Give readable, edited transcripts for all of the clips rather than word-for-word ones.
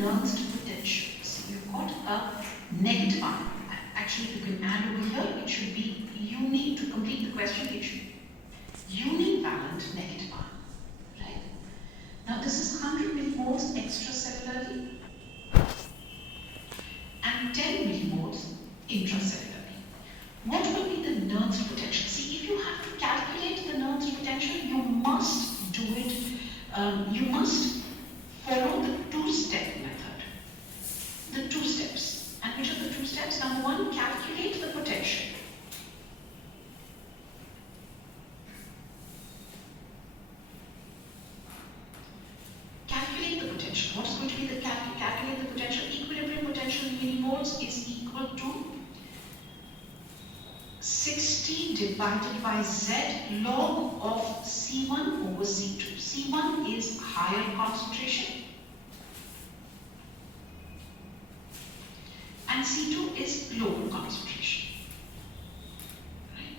nernst potential. So you've got a negative ion. Actually, if you can add over here, it should be uni, to complete the question, it should be univalent negative ion. Right? Now this is 100 millimoles extracellularly and 10 millimoles intracellularly. What will be the nernst potential? See, if you have to calculate the nernst potential, you must do it, you must follow the two-step method. The two steps. And which are the two steps? Number one, calculate the potential. Calculate the potential. What is going to be the calculate the potential? Equilibrium potential in millimoles is equal to 60 divided by Z log of C1 over C2. C1 is higher concentration and C2 is lower concentration. Right?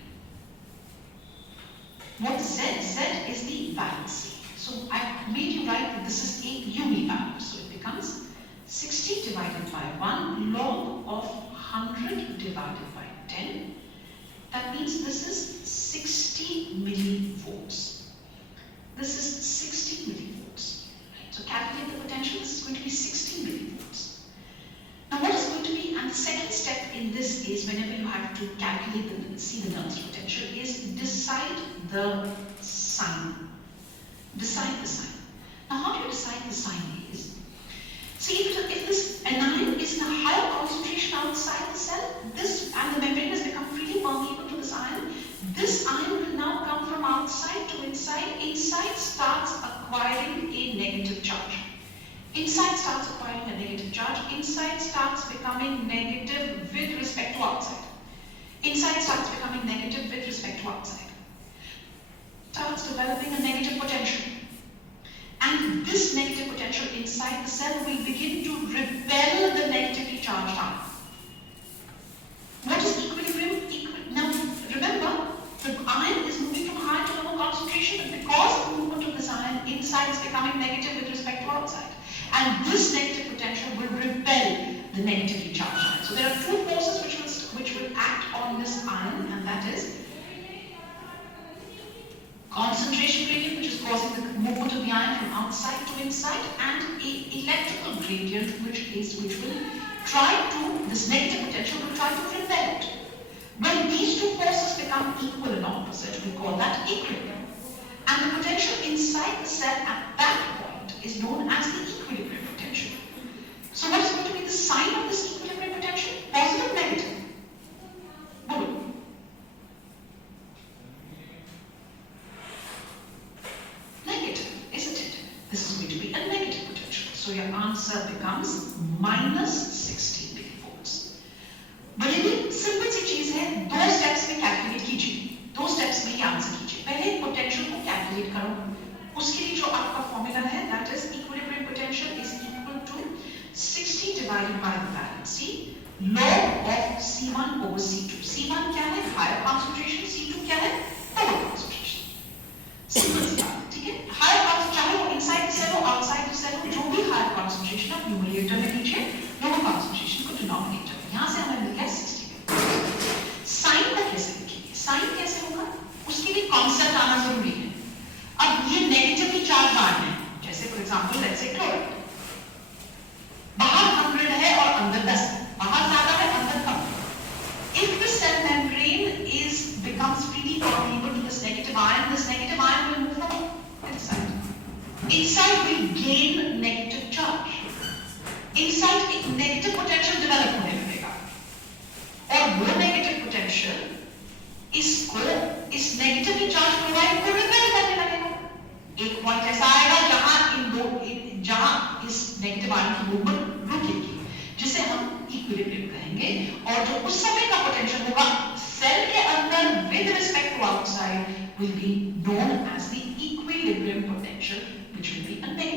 What Z? Z is the valency. So I made you write that this is a univalent. So it becomes 60 divided by 1 log of 100 divided by 10. That means this is 60 millivolts. This is 60 millivolts. Right? So calculate the potential. This is going to be 60 millivolts. Now what is going to be, and the second step in this is whenever you have to calculate see the nernst potential, is decide the sign. Decide the sign. Now how do you decide the sign is, see if this anion is in a higher concentration outside the cell, this and the membrane has become freely permeable to this ion, this ion will now come from outside to inside. Inside starts acquiring a negative charge. Inside starts acquiring a negative charge. Inside starts becoming negative with respect to outside. Inside starts becoming negative with respect to outside. Starts developing a negative potential. And this negative potential inside the cell will begin to repel the negatively charged ion. What is equilibrium? Now remember, the ion is moving from high to lower concentration, but because of the movement of this ion, inside is becoming negative with respect to outside. And this negative potential will repel the negatively charged ion. So there are two forces which will act on this ion, and that is concentration gradient, which is causing the movement of the ion from outside to inside, and an electrical gradient, which will try to, this negative potential will try to repel it. When these two forces become equal and opposite, we call that equilibrium. And the potential inside the cell at that point is known as the equilibrium potential. So what is going to be the sign of this equilibrium potential? Positive, negative? Good. Negative, isn't it? This is going to be a negative potential. So your answer becomes minus 60 millivolts. बड़ी simple सी चीज है, दो steps में calculate कीजिए, दो steps में ही answer कीजिए. पहले पोटेंशियल को कैलकुलेट करो. उसके लिए जो आपका फॉर्मूला है, that is equilibrium potential is equal to 60 divided by the valency log of C1 over C2. C1 क्या है? Higher concentration. C2 क्या है? Lower concentration. सिंपल सी बात, ठीक है? Higher concentration, चाहे वो inside the cell हो, outside the cell हो, जो भी higher concentration आप numerator में लीजिए, lower concentration को denominator में. यहाँ से हमें मिल गया 60. साइन को कैसे लिखेंगे? साइन कैसे होगा? उसके लिए कॉन्सेप्ट आना जरूरी है. अब ये नेगेटिवली चार्ज आयन है, जैसे for example let's say chloride. बाहर 100 है और अंदर 10 है. बाहर ज्यादा है, अंदर कम है. If the cell membrane becomes freely permeable to this negative ion will move from inside. Inside will gain negative charge. Inside एक negative potential develop होने लगेगा. और वो negative potential इसको इस negatively charged chloride को repel करने लगेगा. एक पॉइंट ऐसा आएगा जहां इस negative ion की मूवमेंट रुकेगी, जिसे हम इक्विलिब्रियम कहेंगे. और जो उस समय का पोटेंशियल होगा सेल के अंदर with respect to outside will be known as the equilibrium potential, which will be a negative.